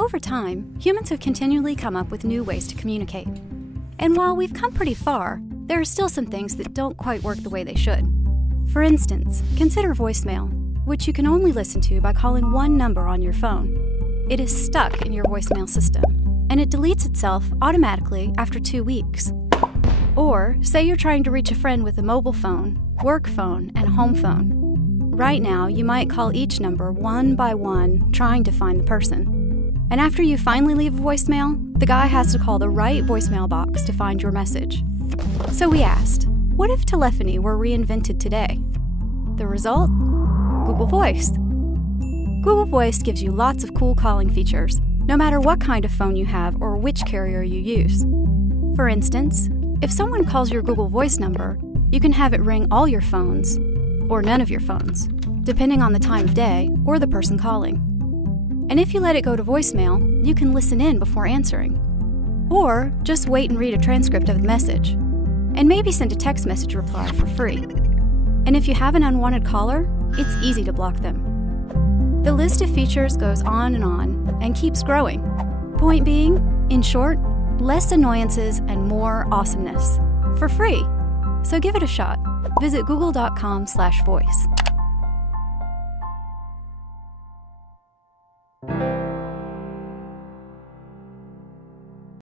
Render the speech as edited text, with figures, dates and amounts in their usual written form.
Over time, humans have continually come up with new ways to communicate. And while we've come pretty far, there are still some things that don't quite work the way they should. For instance, consider voicemail, which you can only listen to by calling one number on your phone. It is stuck in your voicemail system, and it deletes itself automatically after 2 weeks. Or, say you're trying to reach a friend with a mobile phone, work phone, and home phone. Right now, you might call each number one by one, trying to find the person. And after you finally leave a voicemail, the guy has to call the right voicemail box to find your message. So we asked, what if telephony were reinvented today? The result? Google Voice. Google Voice gives you lots of cool calling features, no matter what kind of phone you have or which carrier you use. For instance, if someone calls your Google Voice number, you can have it ring all your phones, or none of your phones, depending on the time of day or the person calling. And if you let it go to voicemail, you can listen in before answering. Or just wait and read a transcript of the message. And maybe send a text message reply for free. And if you have an unwanted caller, it's easy to block them. The list of features goes on and keeps growing. Point being, in short, less annoyances and more awesomeness. For free. So give it a shot. Visit google.com/voice.